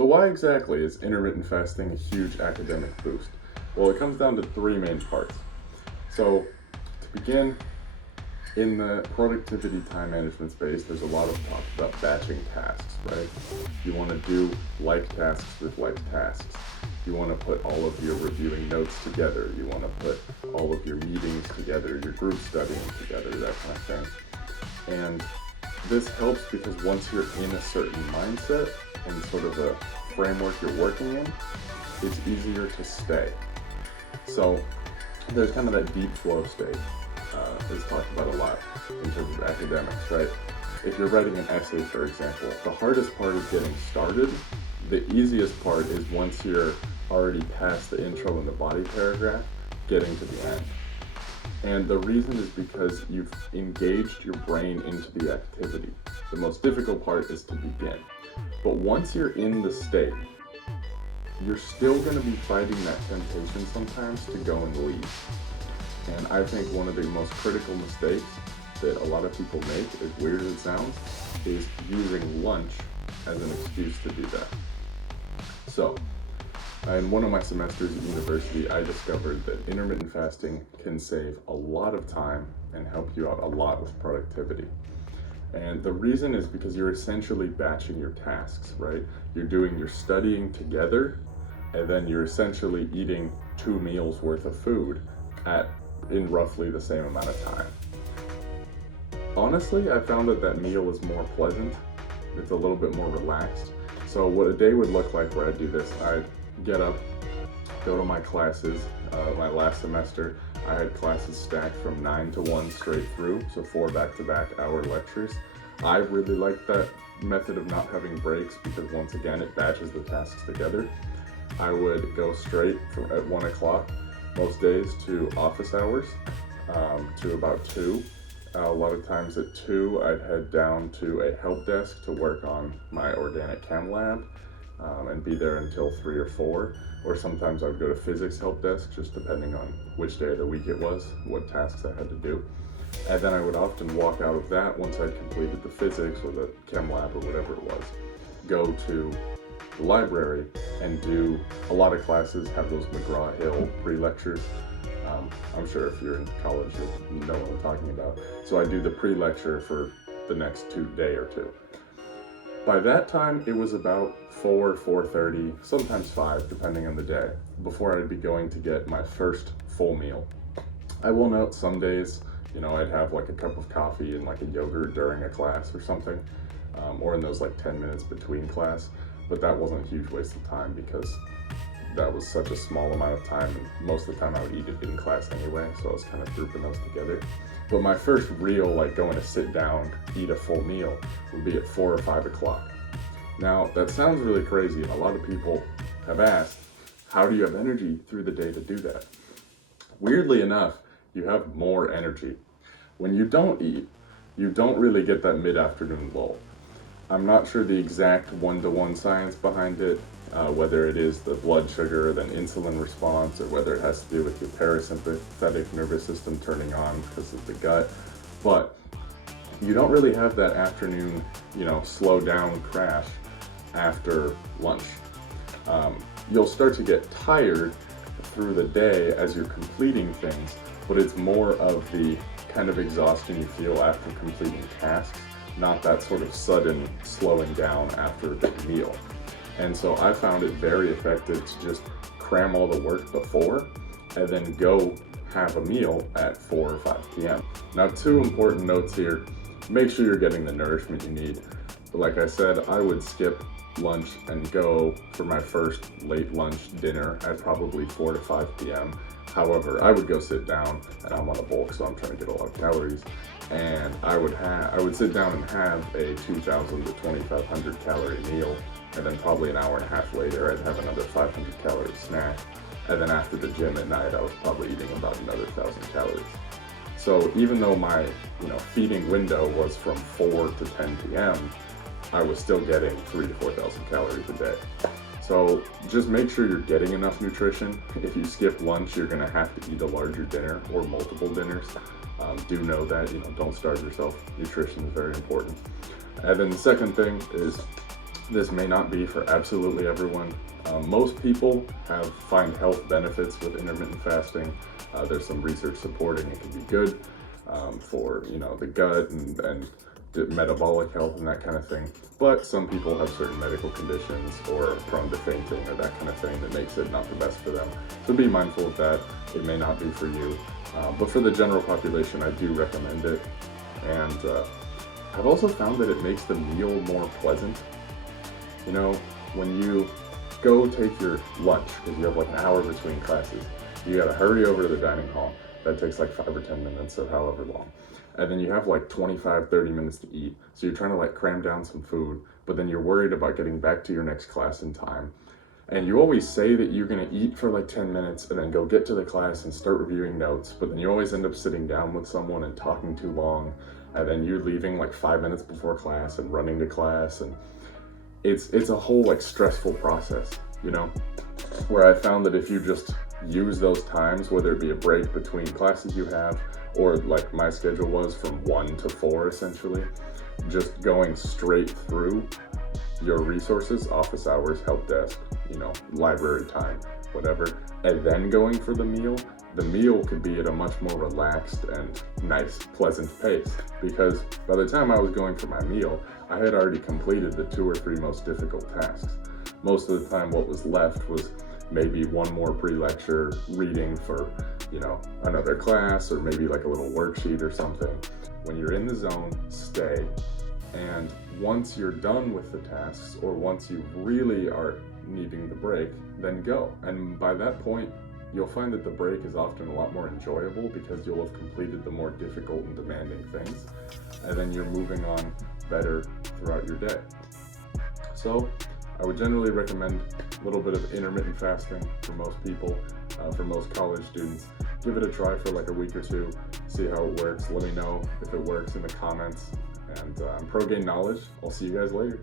So why exactly is intermittent fasting a huge academic boost? Well, it comes down to three main parts. So to begin, in the productivity time management space, there's a lot of talk about batching tasks, right? You want to do like tasks with like tasks. You want to put all of your reviewing notes together. You want to put all of your meetings together, your group studying together, that kind of thing. And this helps because once you're in a certain mindset and sort of a framework you're working in, it's easier to stay. So there's kind of that deep flow state. Is talked about a lot in terms of academics, right? If you're writing an essay, for example, the hardest part is getting started. The easiest part is once you're already past the intro and the body paragraph, getting to the end. And the reason is because you've engaged your brain into the activity. The most difficult part is to begin. But once you're in the state, you're still going to be fighting that temptation sometimes to go and leave. And I think one of the most critical mistakes that a lot of people make, as weird as it sounds, is using lunch as an excuse to do that. So, in one of my semesters at university, I discovered that intermittent fasting can save a lot of time and help you out a lot with productivity. And the reason is because you're essentially batching your tasks, right? You're doing your studying together, and then you're essentially eating 2 meals worth of food in roughly the same amount of time. Honestly, I found that meal is more pleasant. It's a little bit more relaxed. So what a day would look like where I do this, I'd get up, go to my classes. My last semester, I had classes stacked from 9 to 1 straight through, so 4 back-to-back hour lectures. I really like that method of not having breaks because once again, it batches the tasks together. I would go straight at 1 o'clock most days to office hours, to about 2. A lot of times at 2, I'd head down to a help desk to work on my organic chem lab and be there until 3 or 4. Or sometimes I would go to physics help desk, just depending on which day of the week it was, what tasks I had to do. And then I would often walk out of that once I'd completed the physics or the chem lab or whatever it was, go to the library and do a lot of classes, have those McGraw-Hill pre-lectures. I'm sure if you're in college, you'll know what I'm talking about. So I do the pre-lecture for the next day or two. By that time, it was about 4:30, sometimes 5, depending on the day, before I'd be going to get my first full meal. I will note some days, I'd have like a cup of coffee and like a yogurt during a class or something, or in those like 10 minutes between class, but that wasn't a huge waste of time because that was such a small amount of time, and most of the time I would eat it in class anyway, so I was kind of grouping those together. But my first real, going to sit down, eat a full meal, would be at 4 or 5 o'clock. Now, that sounds really crazy, and a lot of people have asked, how do you have energy through the day to do that? Weirdly enough, you have more energy. When you don't eat, you don't really get that mid-afternoon lull. I'm not sure the exact one-to-one science behind it, whether it is the blood sugar, then insulin response, or whether it has to do with your parasympathetic nervous system turning on because of the gut. But you don't really have that afternoon, slow down crash after lunch. You'll start to get tired through the day as you're completing things, but it's more of the kind of exhaustion you feel after completing tasks, not that sort of sudden slowing down after the meal. And so I found it very effective to just cram all the work before and then go have a meal at 4 or 5 p.m. Now, 2 important notes here. Make sure you're getting the nourishment you need. Like I said, I would skip lunch and go for my first late lunch dinner at probably 4 to 5 p.m. However, I would go sit down, and I'm on a bulk, so I'm trying to get a lot of calories, and I would sit down and have a 2,000 to 2,500 calorie meal, and then probably an hour and a half later, I'd have another 500 calorie snack, and then after the gym at night, I was probably eating about another 1,000 calories. So even though my feeding window was from 4 to 10 p.m., I was still getting 3,000 to 4,000 calories a day. So just make sure you're getting enough nutrition. If you skip lunch, you're gonna have to eat a larger dinner or multiple dinners. Do know that, don't starve yourself. Nutrition is very important. And then the second thing is This may not be for absolutely everyone. Most people find health benefits with intermittent fasting. There's some research supporting it can be good for the gut and the metabolic health and that kind of thing. But some people have certain medical conditions or are prone to fainting or that kind of thing that makes it not the best for them. So be mindful of that. It may not be for you. But for the general population, I do recommend it. And I've also found that it makes the meal more pleasant. When you go take your lunch, because you have like an hour between classes, you gotta hurry over to the dining hall. That takes like 5 or 10 minutes or however long. And then you have like 25-30 minutes to eat. So you're trying to like cram down some food, but then you're worried about getting back to your next class in time. And you always say that you're gonna eat for like 10 minutes and then go get to the class and start reviewing notes, but then you always end up sitting down with someone and talking too long, and then you're leaving like 5 minutes before class and running to class, and it's a whole like stressful process, where I found that if you just use those times, whether it be a break between classes you have, or like my schedule was from 1 to 4 essentially, just going straight through your resources, office hours, help desk, library time, whatever, and then going for the meal could be at a much more relaxed and nice, pleasant pace. Because by the time I was going for my meal, I had already completed the 2 or 3 most difficult tasks. Most of the time what was left was maybe one more pre-lecture reading for, another class, or maybe like a little worksheet or something. When you're in the zone, stay. And once you're done with the tasks, or once you really are needing the break, then go. And by that point, you'll find that the break is often a lot more enjoyable because you'll have completed the more difficult and demanding things. And then you're moving on better throughout your day. So I would generally recommend a little bit of intermittent fasting for most people, for most college students. Give it a try for like a week or 2, see how it works. Let me know if it works in the comments. And I'm Pro Gain Knowledge. I'll see you guys later.